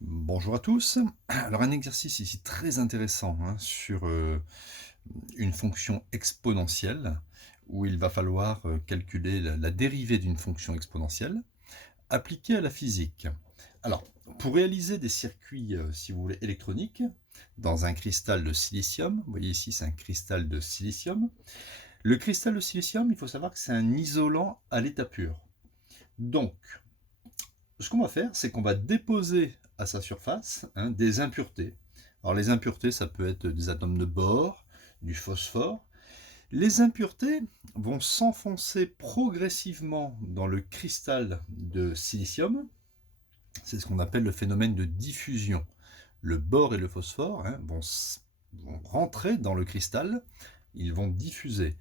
Bonjour à tous. Alors un exercice ici très intéressant sur une fonction exponentielle où il va falloir calculer la dérivée d'une fonction exponentielle appliquée à la physique. Alors pour réaliser des circuits, si vous voulez, électroniques dans un cristal de silicium, vous voyez ici c'est un cristal de silicium. Le cristal de silicium, il faut savoir que c'est un isolant à l'état pur. Donc ce qu'on va faire, c'est qu'on va déposer à sa surface des impuretés. Alors les impuretés, ça peut être des atomes de bore, du phosphore. Les impuretés vont s'enfoncer progressivement dans le cristal de silicium. C'est ce qu'on appelle le phénomène de diffusion. Le bore et le phosphore vont rentrer dans le cristal, ils vont diffuser.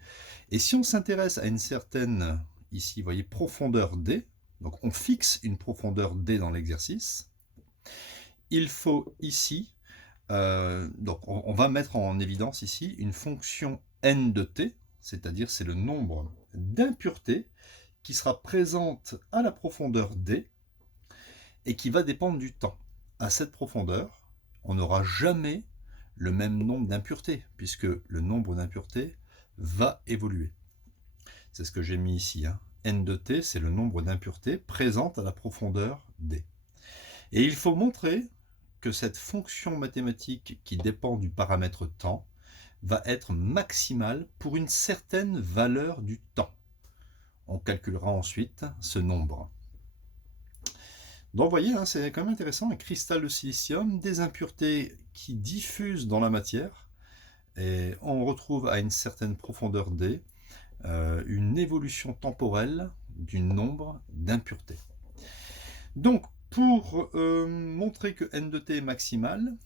Et si on s'intéresse à une certaine, ici, vous voyez, profondeur D, donc on fixe une profondeur D dans l'exercice, il faut ici, donc on va mettre en évidence ici une fonction n de t, c'est-à-dire c'est le nombre d'impuretés qui sera présente à la profondeur D et qui va dépendre du temps. À cette profondeur, on n'aura jamais le même nombre d'impuretés, puisque le nombre d'impuretés va évoluer. C'est ce que j'ai mis ici. N de t, c'est le nombre d'impuretés présentes à la profondeur D. Et il faut montrer que cette fonction mathématique qui dépend du paramètre temps va être maximale pour une certaine valeur du temps. On calculera ensuite ce nombre. Donc vous voyez, c'est quand même intéressant, un cristal de silicium, des impuretés qui diffusent dans la matière, et on retrouve à une certaine profondeur D une évolution temporelle du nombre d'impuretés. Donc, pour montrer que n de t est maximal,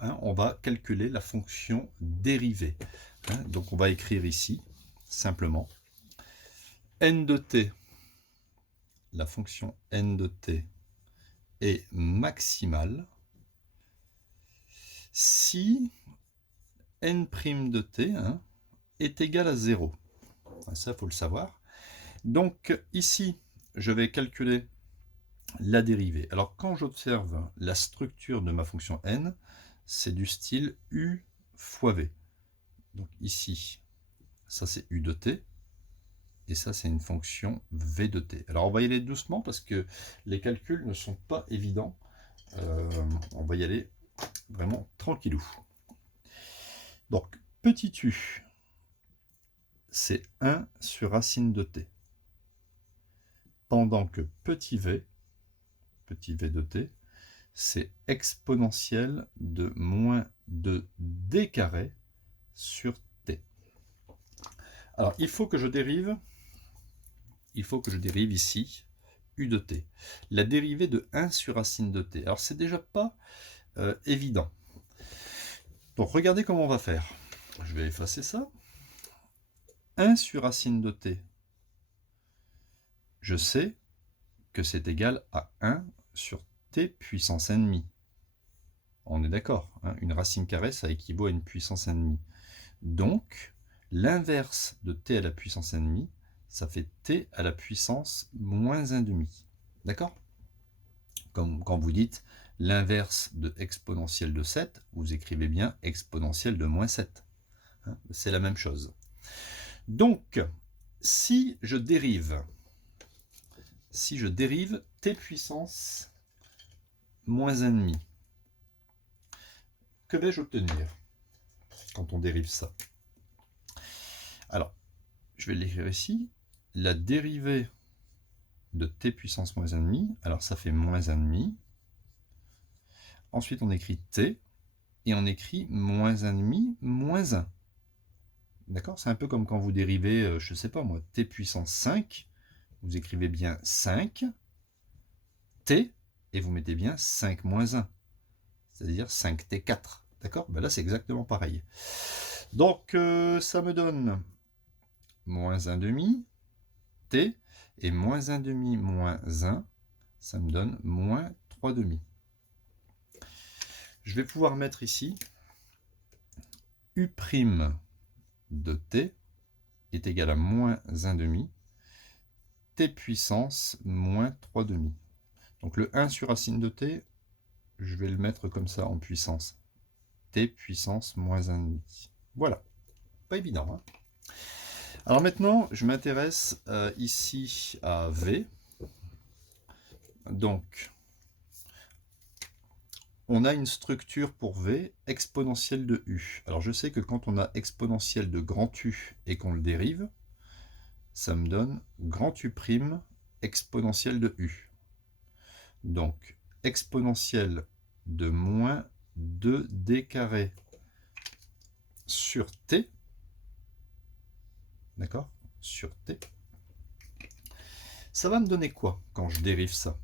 on va calculer la fonction dérivée. Donc, on va écrire ici, simplement, n de t, la fonction n de t est maximale si n' de t est égal à 0. Ça, il faut le savoir. Donc, ici, je vais calculer la dérivée. Alors quand j'observe la structure de ma fonction n, c'est du style u fois v. Donc ici, ça c'est u de t, et ça c'est une fonction v de t. Alors on va y aller doucement parce que les calculs ne sont pas évidents. On va y aller vraiment tranquillou. Donc petit u, c'est 1 sur racine de t. Pendant que petit v de t, c'est exponentielle de moins de d carré sur t. Alors, il faut que je dérive ici u de t. La dérivée de 1 sur racine de t. Alors, c'est déjà pas évident. Donc, regardez comment on va faire. Je vais effacer ça. 1 sur racine de t. Je sais que c'est égal à 1 sur t puissance n demi. On est d'accord, une racine carrée, ça équivaut à une puissance n demi. Donc, l'inverse de t à la puissance n demi, ça fait t à la puissance moins 1 demi. D'accord? Comme quand vous dites l'inverse de exponentielle de 7, vous écrivez bien exponentielle de moins 7. C'est la même chose. Donc, si je dérive t puissance moins 1 demi, que vais-je obtenir quand on dérive ça? Alors, je vais l'écrire ici. La dérivée de t puissance moins 1 demi, alors ça fait moins 1 demi. Ensuite, on écrit t, et on écrit moins 1 demi, moins 1. D'accord? C'est un peu comme quand vous dérivez, je ne sais pas moi, t puissance 5, vous écrivez bien 5, t, et vous mettez bien 5 moins 1, c'est-à-dire 5t4. D'accord? Ben là, c'est exactement pareil. Donc, ça me donne moins 1 demi, t, et moins 1 demi moins 1, ça me donne moins 3 demi. Je vais pouvoir mettre ici u' de t est égal à moins 1 demi, t puissance moins 3 demi. Donc le 1 sur racine de t, je vais le mettre comme ça en puissance. T puissance moins 1,5. Voilà, pas évident, hein. Alors maintenant, je m'intéresse ici à V. Donc, on a une structure pour V exponentielle de U. Alors je sais que quand on a exponentielle de grand U et qu'on le dérive, ça me donne grand U' exponentielle de U. Donc, exponentielle de moins 2D carré sur T, d'accord, sur T, ça va me donner quoi quand je dérive ça?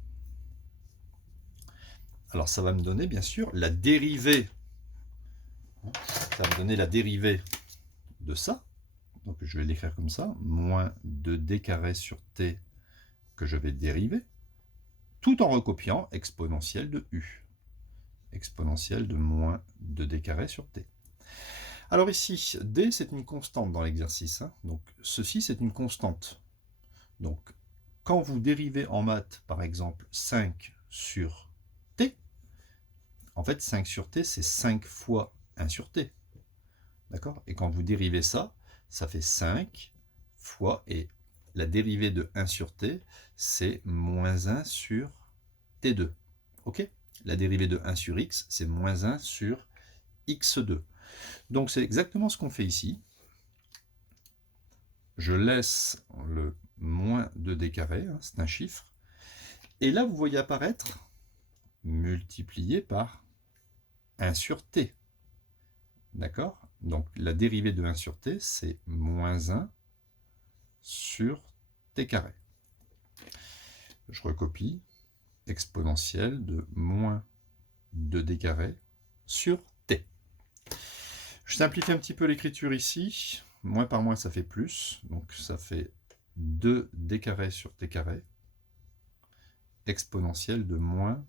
Alors ça va me donner bien sûr la dérivée, ça va me donner la dérivée de ça, donc je vais l'écrire comme ça, moins 2D carré sur T que je vais dériver, tout en recopiant exponentielle de U, exponentielle de moins 2D carré sur T. Alors ici, D c'est une constante dans l'exercice, hein, donc ceci c'est une constante. Donc quand vous dérivez en maths par exemple 5 sur T, en fait 5 sur T c'est 5 fois 1 sur T. D'accord? Et quand vous dérivez ça, ça fait 5 fois, et la dérivée de 1 sur T, c'est moins 1 sur T2. Ok? La dérivée de 1 sur X, c'est moins 1 sur X2. Donc c'est exactement ce qu'on fait ici. Je laisse le moins 2D carré, hein, c'est un chiffre. Et là, vous voyez apparaître multiplié par 1 sur T. D'accord? Donc la dérivée de 1 sur T, c'est moins 1 sur T carré. Je recopie, exponentielle de moins 2D carré sur T. Je simplifie un petit peu l'écriture ici. Moins par moins, ça fait plus. Donc ça fait 2D carré sur T carré. Exponentielle de moins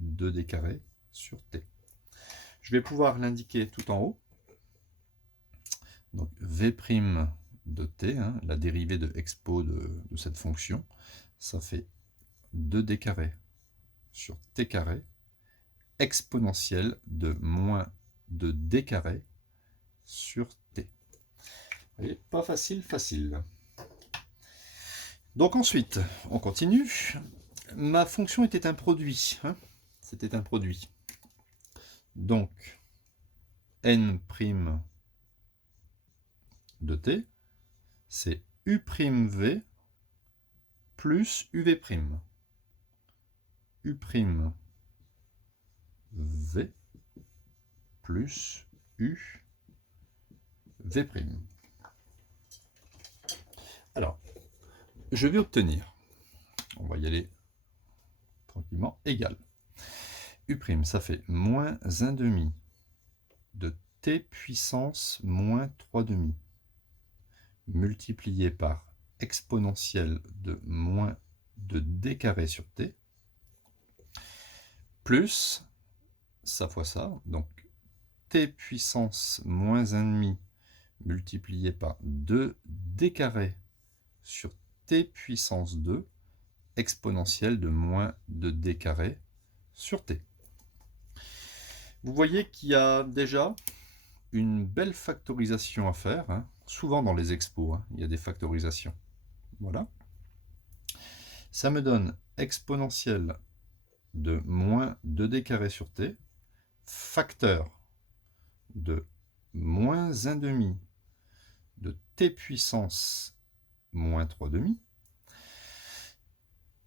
2D carré sur T. Je vais pouvoir l'indiquer tout en haut. Donc V' de T, hein, la dérivée de expo de cette fonction, ça fait 2D carré sur T carré, exponentielle de moins de D carré sur T. Et pas facile, facile. Donc ensuite, on continue. Ma fonction était un produit, hein, c'était un produit. Donc, n' de T, c'est U'V plus UV'. U'V plus UV'. Alors, je vais obtenir, on va y aller tranquillement, égal. U', ça fait moins 1,5 de T puissance moins 3,5 multiplié par exponentielle de moins de D carré sur T, plus ça fois ça, donc T puissance moins 1,5 multiplié par 2D carré sur T puissance 2, exponentielle de moins de D carré sur T. Vous voyez qu'il y a déjà une belle factorisation à faire, hein. Souvent dans les expos, hein, il y a des factorisations. Voilà. Ça me donne exponentielle de moins 2D carré sur T, facteur de moins 1,5 de T puissance moins 3,5,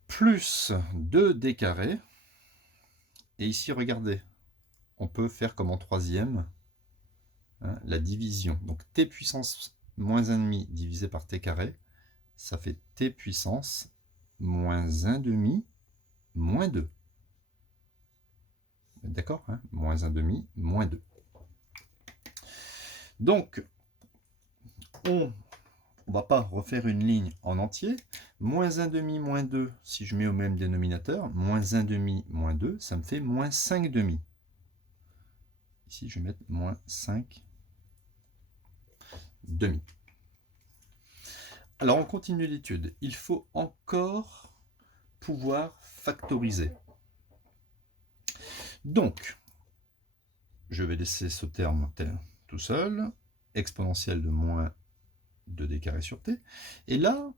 plus 2D carré, et ici regardez, on peut faire comme en troisième, hein, la division. Donc T puissance moins 1,5 divisé par T carré, ça fait T puissance moins 1,5 moins 2. D'accord, hein, moins 1,5 moins 2. Donc, on ne va pas refaire une ligne en entier. Moins 1,5 moins 2, si je mets au même dénominateur, moins 1,5 moins 2, ça me fait moins 5,5. Ici, je vais mettre moins 5,5. Alors, on continue l'étude. Il faut encore pouvoir factoriser. Donc, je vais laisser ce terme tout seul, exponentielle de moins 2d carré sur t. Et là,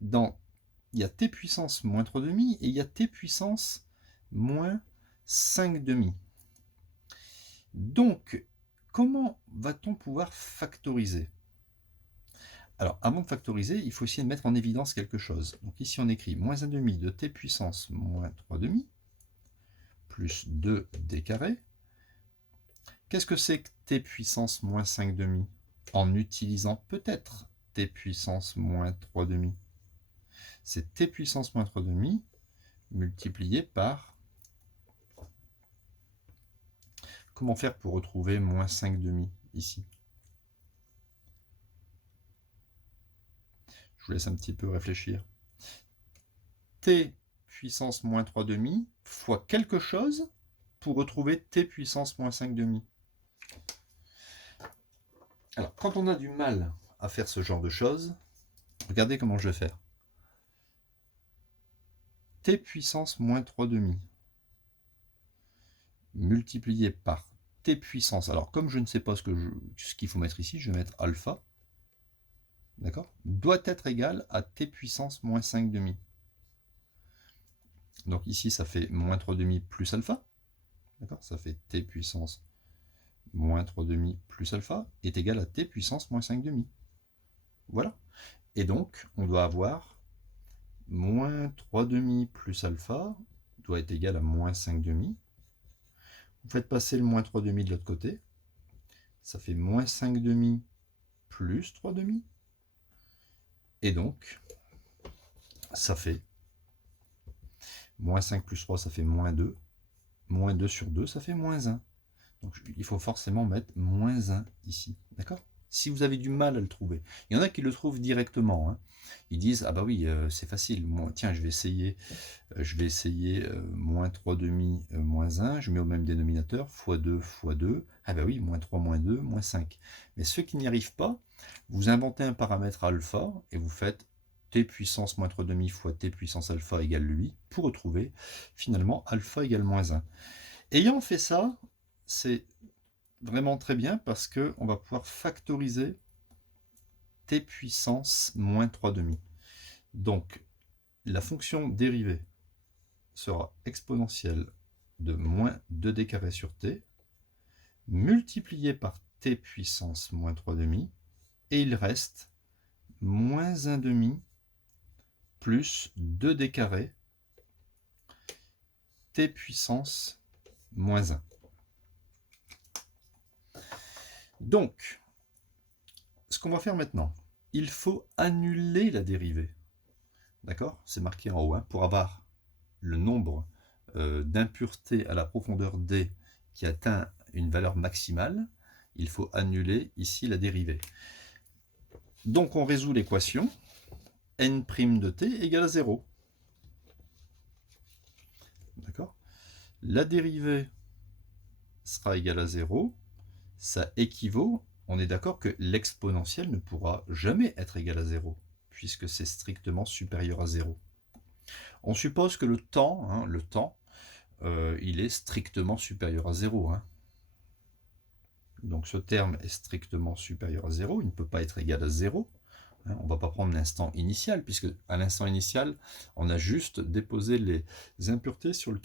il y a t puissance moins 3 demi et il y a t puissance moins 5 demi. Donc, comment va-t-on pouvoir factoriser? Alors, avant de factoriser, il faut essayer de mettre en évidence quelque chose. Donc ici, on écrit moins 1 demi de t puissance moins 3 demi plus 2d carré. Qu'est-ce que c'est que t puissance moins 5 demi? En utilisant peut-être t puissance moins 3 demi. C'est t puissance moins 3 demi multiplié par... Comment faire pour retrouver moins 5 demi ici? Je vous laisse un petit peu réfléchir. T puissance moins 3 demi fois quelque chose pour retrouver t puissance moins 5 demi. Alors, quand on a du mal à faire ce genre de choses, regardez comment je vais faire. T puissance moins 3 demi multiplié par t puissance. Alors, comme je ne sais pas ce qu'il faut mettre ici, je vais mettre alpha. D'accord? Doit être égal à t puissance moins 5 demi. Donc ici, ça fait moins 3 demi plus alpha. D'accord? Ça fait t puissance moins 3 demi plus alpha est égal à t puissance moins 5 demi. Voilà. Et donc, on doit avoir moins 3 demi plus alpha doit être égal à moins 5 demi. Vous faites passer le moins 3 demi de l'autre côté. Ça fait moins 5 demi plus 3 demi. Et donc, ça fait moins 5 plus 3, ça fait moins 2. Moins 2 sur 2, ça fait moins 1. Donc, il faut forcément mettre moins 1 ici. D'accord? Si vous avez du mal à le trouver. Il y en a qui le trouvent directement. Hein. Ils disent, ah bah oui, c'est facile. Moi, tiens, je vais essayer moins 3 demi, moins 1. Je mets au même dénominateur, fois 2, fois 2. Ah bah oui, moins 3, moins 2, moins 5. Mais ceux qui n'y arrivent pas, vous inventez un paramètre alpha et vous faites t puissance moins 3 demi fois t puissance alpha égale lui pour retrouver finalement alpha égale moins 1. Ayant fait ça, c'est vraiment très bien parce qu'on va pouvoir factoriser t puissance moins 3 demi. Donc, la fonction dérivée sera exponentielle de moins 2d carré sur t multiplié par t puissance moins 3 demi et il reste moins 1 demi plus 2d carré t puissance moins 1. Donc, ce qu'on va faire maintenant, il faut annuler la dérivée. D'accord? C'est marqué en haut. Hein, pour avoir le nombre d'impuretés à la profondeur d qui atteint une valeur maximale, il faut annuler ici la dérivée. Donc on résout l'équation n' de t égale à 0. D'accord? La dérivée sera égale à 0. Ça équivaut, on est d'accord que l'exponentielle ne pourra jamais être égale à 0, puisque c'est strictement supérieur à 0. On suppose que le temps, il est strictement supérieur à 0. Hein. Donc ce terme est strictement supérieur à 0, il ne peut pas être égal à 0. Hein. On ne va pas prendre l'instant initial, puisque à l'instant initial, on a juste déposé les impuretés sur le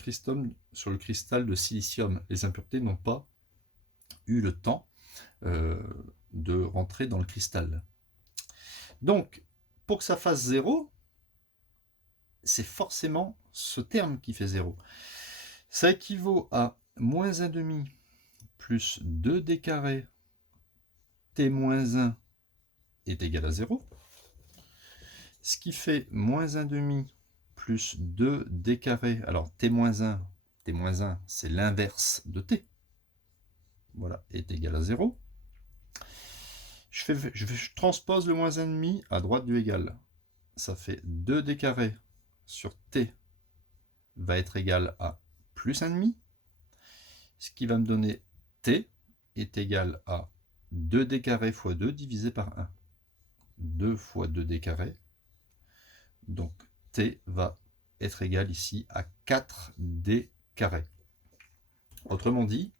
cristal de silicium. Les impuretés n'ont pas eu le temps de rentrer dans le cristal. Donc, pour que ça fasse 0, c'est forcément ce terme qui fait 0. Ça équivaut à moins 1 demi plus 2d carré t moins 1 est égal à 0. Ce qui fait moins 1 demi plus 2d carré. Alors t moins 1, c'est l'inverse de t. Voilà, est égal à 0. Je transpose le moins 1 demi à droite du égal. Ça fait 2d carré sur t va être égal à plus 1 demi. Ce qui va me donner t est égal à 2d carré fois 2 divisé par 1. 2 fois 2d carré. Donc t va être égal ici à 4d carré. Autrement dit,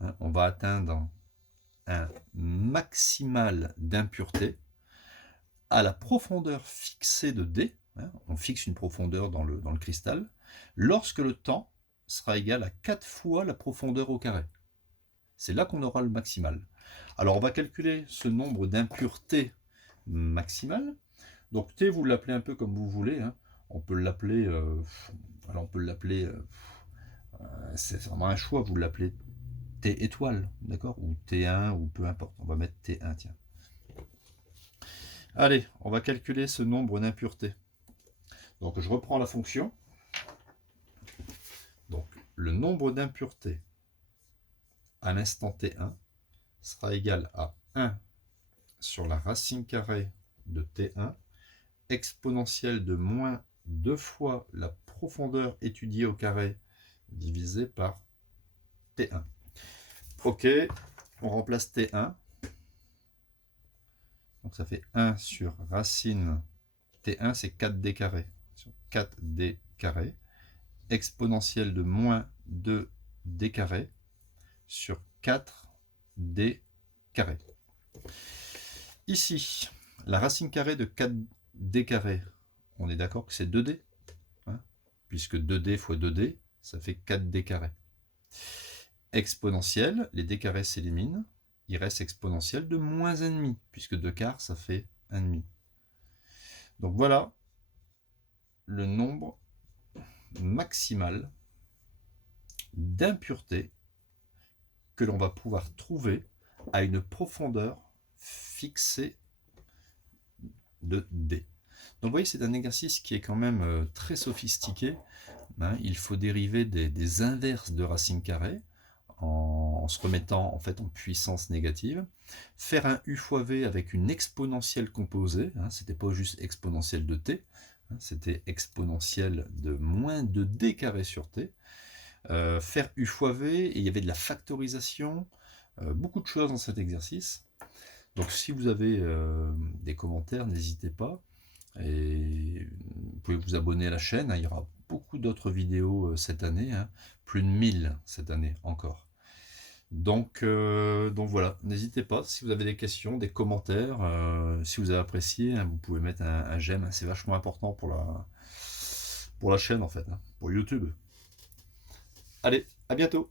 hein, on va atteindre un maximal d'impureté à la profondeur fixée de D, hein, on fixe une profondeur dans le cristal, lorsque le temps sera égal à 4 fois la profondeur au carré. C'est là qu'on aura le maximal. Alors on va calculer ce nombre d'impuretés maximales. Donc T, vous l'appelez un peu comme vous voulez, hein. On peut l'appeler, c'est vraiment un choix, vous l'appelez T étoile, d'accord, ou T1, ou peu importe, on va mettre T1, tiens. Allez, on va calculer ce nombre d'impuretés. Donc je reprends la fonction. Donc le nombre d'impuretés à l'instant T1 sera égal à 1 sur la racine carrée de T1 exponentielle de moins 2 fois la profondeur étudiée au carré divisé par T1. Ok, on remplace T1. Donc ça fait 1 sur racine T1, c'est 4D carré. Sur 4D carré, exponentielle de moins 2D carré sur 4D carré. Ici, la racine carrée de 4D carré, on est d'accord que c'est 2D, hein, puisque 2D fois 2D, ça fait 4D carré. Exponentielle, les D carrés s'éliminent, il reste exponentielle de moins 1,5, puisque 2 quarts, ça fait 1,5. Donc voilà le nombre maximal d'impuretés que l'on va pouvoir trouver à une profondeur fixée de D. Donc vous voyez, c'est un exercice qui est quand même très sophistiqué, hein. Il faut dériver des inverses de racine carrée en se remettant en fait en puissance négative, faire un U fois V avec une exponentielle composée, hein, c'était pas juste exponentielle de T, hein, c'était exponentielle de moins de D carré sur T, faire U fois V, et il y avait de la factorisation, beaucoup de choses dans cet exercice. Donc si vous avez des commentaires, n'hésitez pas, et vous pouvez vous abonner à la chaîne, hein, il y aura beaucoup d'autres vidéos cette année, hein, plus de 1000 cette année encore. Donc voilà, n'hésitez pas, si vous avez des questions, des commentaires, si vous avez apprécié, hein, vous pouvez mettre un j'aime, hein, c'est vachement important pour la chaîne en fait, hein, pour YouTube. Allez, à bientôt!